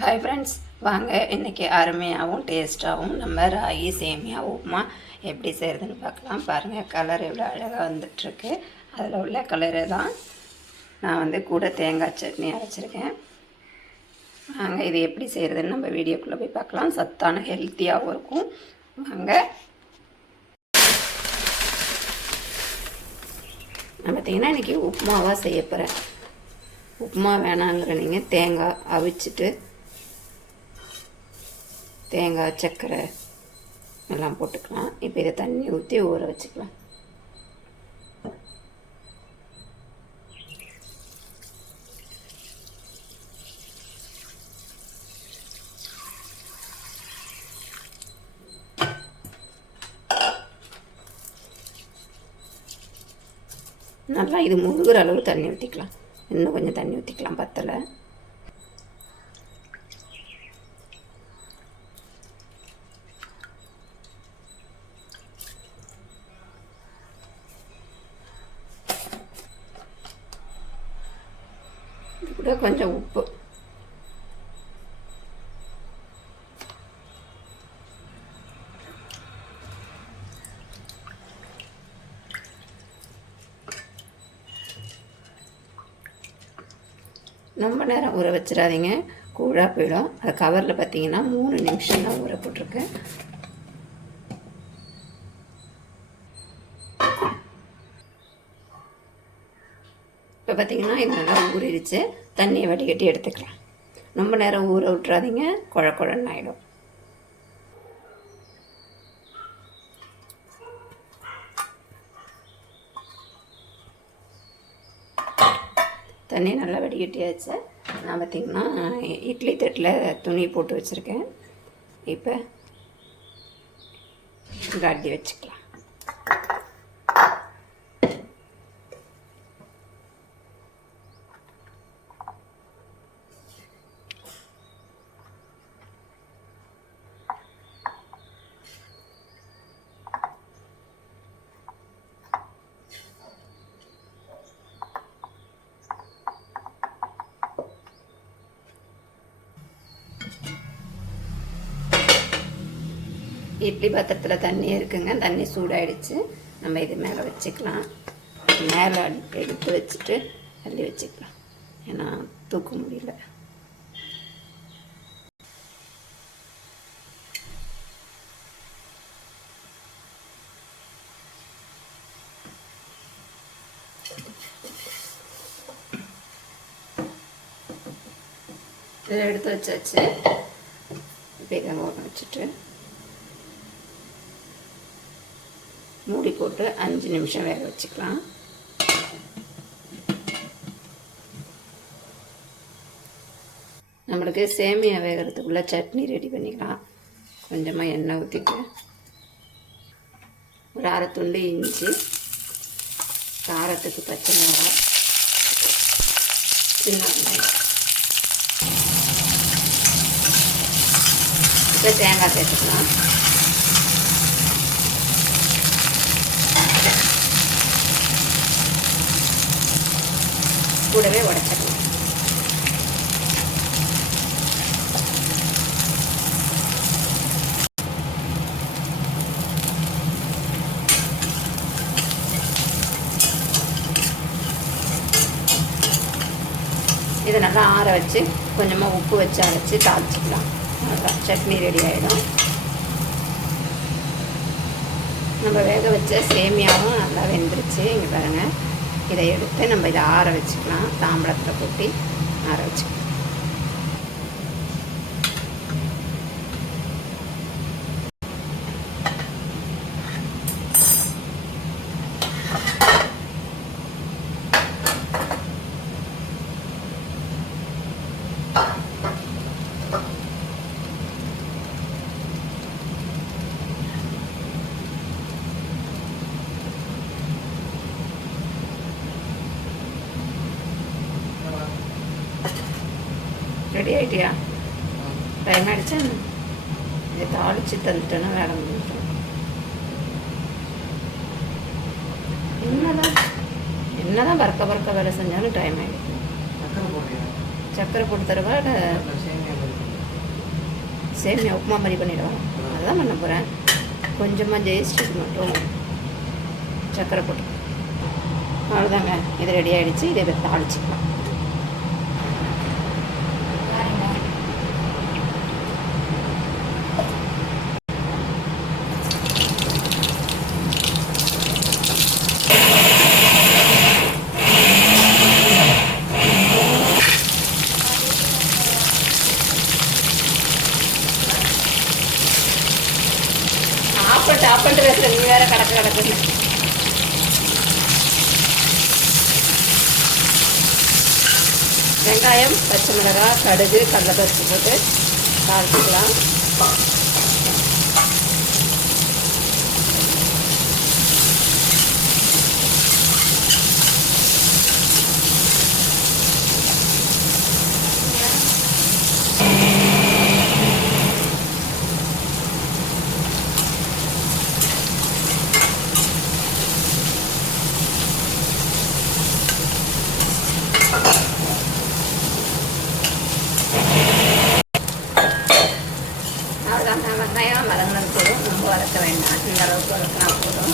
Hi friends, வாங்க இன்றைக்கி அருமையாகவும் டேஸ்ட்டாகவும் நம்ம ராகி சேமியா உப்புமா எப்படி செய்கிறதுன்னு பார்க்கலாம். பாருங்கள், கலர் எவ்வளோ அழகாக வந்துட்டுருக்கு. அதில் உள்ள கலரு தான் நான் கூட தேங்காய் சட்னி அரைச்சிருக்கேன். வாங்க இது எப்படி செய்கிறதுன்னு நம்ம வீடியோக்குள்ளே போய் பார்க்கலாம். சத்தான ஹெல்த்தியாகவும் இருக்கும். வாங்க. நான் பார்த்திங்கன்னா இன்றைக்கி உப்புமாவாக செய்ய போகிறேன். உப்புமா வேணாங்கிற நீங்கள் தேங்காய் அவிச்சிட்டு தேங்காய் சர்க்கரை எல்லாம் போட்டுக்கலாம். இப்போ இதை தண்ணி ஊற்றி ஊற வச்சுக்கலாம். நல்லா இது முழுகிற அளவு தண்ணி ஊற்றிக்கலாம். இன்னும் கொஞ்சம் தண்ணி ஊற்றிக்கலாம், பத்தலை. கூட கொஞ்சம் உப்பு, ரொம்ப நேரம் ஊற வச்சிடாதீங்க, கூழாக போயிடும். அது கவரில் பார்த்தீங்கன்னா 3 நிமிஷம் தான் ஊற போட்டிருக்கேன். இப்போ பார்த்திங்கன்னா இது நல்லா ஊறிடுச்சு. தண்ணியை வடிகட்டி எடுத்துக்கலாம். ரொம்ப நேரம் ஊற விட்டுறாதீங்க, குழ குழன்னு ஆகிடும். தண்ணி நல்லா வடிகட்டியாச்சு. நான் பார்த்திங்கன்னா இட்லி தட்டில் துணி போட்டு வச்சுருக்கேன். இப்போ கட்டி வச்சுக்கலாம். இட்லி பாத்திரத்தில் தண்ணி இருக்குங்க. தண்ணி சூடாகிடுச்சு. நம்ம இது மேலே வச்சுக்கலாம். மேலே எடுத்து வச்சுட்டு அள்ளி வச்சுக்கலாம். ஏன்னா தூக்க முடியல. இதை எடுத்து வச்சாச்சு. இப்போ இதை ஓட வச்சுட்டு மூடி போட்டு 5 நிமிஷம் வேக வச்சுக்கலாம். நம்மளுக்கு சேமியா வேகிறதுக்குள்ளே சட்னி ரெடி பண்ணிக்கலாம். கொஞ்சமாக எண்ணெய் ஊற்றிட்டு ஒரு 1/2 துண்டு இஞ்சி, காரத்துக்கு பச்சை மிளகாய், சின்ன வெங்காயம், இப்போ தேங்காய் சேர்த்துக்கலாம். கூடவே உடைச்சிடலாம். இதை நல்லா ஆற வச்சு கொஞ்சமாக உப்பு வச்சு அரைச்சி தாளிச்சிக்கலாம். அதான் சட்னி ரெடி ஆகிடும். நம்ம வேக வச்ச சேமியாவும் நல்லா வெந்துருச்சு. இங்கே பாருங்கள். இதை எடுத்து நம்ம இதை ஆற வச்சுக்கலாம். தாம்பளத்தில் கொட்டி ஆற வச்சுக்கலாம். ரெடி ஆகிட்டியா? டைம் ஆகிடுச்சா? இதை தாளித்து தந்துட்டேன்னா வேலை முடிஞ்சிடும். என்னதான் பறக்க வேலை செஞ்சாலும் டைம் ஆகிடும். சக்கரை போட்டு தருவா? சேமியா உப்புமா மாதிரி பண்ணிவிடுவோம். அதுதான் பண்ண போகிறேன். கொஞ்சமாக ஜெயிஸ்டுக்கு மட்டும் சர்க்கரை போட்டு. அவ்வளோதாங்க, இது ரெடி ஆகிடுச்சு. இதை தாளிச்சிக்கலாம். ஆஃப் பண்ணிட்டு பேசுகிறேன், நீ வேறு கிடக்குன்னு. வெங்காயம், பச்சை மிளகாய், கடுகு, கடலைப்பருப்பு போட்டு தாளிச்சிக்கலாம். வெங்காயம் வதங்கினது போதும், ரொம்ப வதக்க வேண்டாம். இந்த அளவுக்கு வதக்கினா போதும்.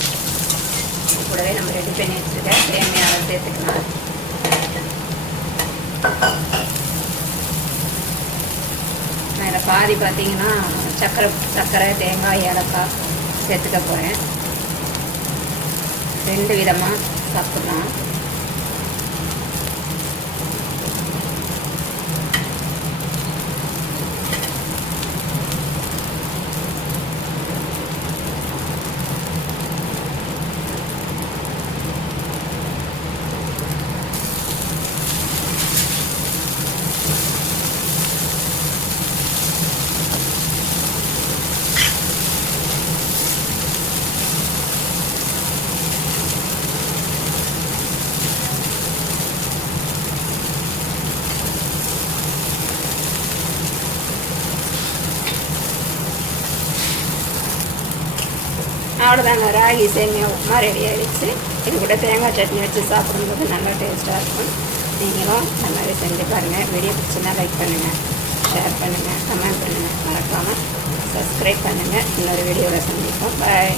கூடவே நம்ம ரெடி பண்ணி வச்சுருக்க சேமியாவை சேர்த்துக்கலாம். அதில் பாதி பார்த்தீங்கன்னா சர்க்கரை, தேங்காய், ஏலக்காய் சேர்த்துக்க போகிறேன். 2 விதமாக சாப்பிட்லாம். அவ்வளோதாங்க, ராகி சேமியா உப்புமா ரெடி ஆகிடுச்சு. இது கூட தேங்காய் சட்னி வச்சு சாப்பிடும்போது நல்லா டேஸ்ட்டாக இருக்கும். நீங்களும் இந்த மாதிரி செஞ்சு பாருங்கள். வீடியோ பிடிச்சின்னா லைக் பண்ணுங்கள், ஷேர் பண்ணுங்கள், கமெண்ட் பண்ணுங்கள். மறக்காமல் சப்ஸ்கிரைப் பண்ணுங்கள். இன்னொரு வீடியோவில் சந்திப்போம். பாய்.